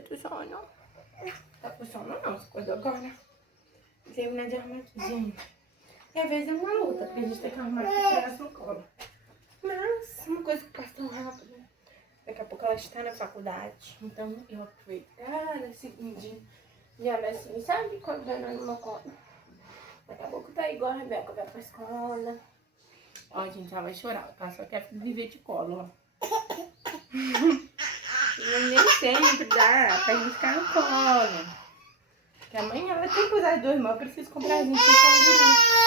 tá com sono? Tá com sono não, você acordou agora. Terminar de arrumar aqui, gente. E às vezes é uma luta, porque a gente tem que arrumar aqui a criança no colo. Mas uma coisa que passa tão rápido. Daqui a pouco ela está na faculdade. Então eu aproveito cada segundinho de olhar assim, sabe? Quando ela no meu colo. Daqui a pouco tá igual a Rebeca, vai pra escola. Ó, gente, ela vai chorar, tá? Só quer viver de colo, ó. Nem sempre dá pra gente ficar no colo. Porque amanhã ela tem que usar as duas mãos, eu preciso comprar 25 canguru.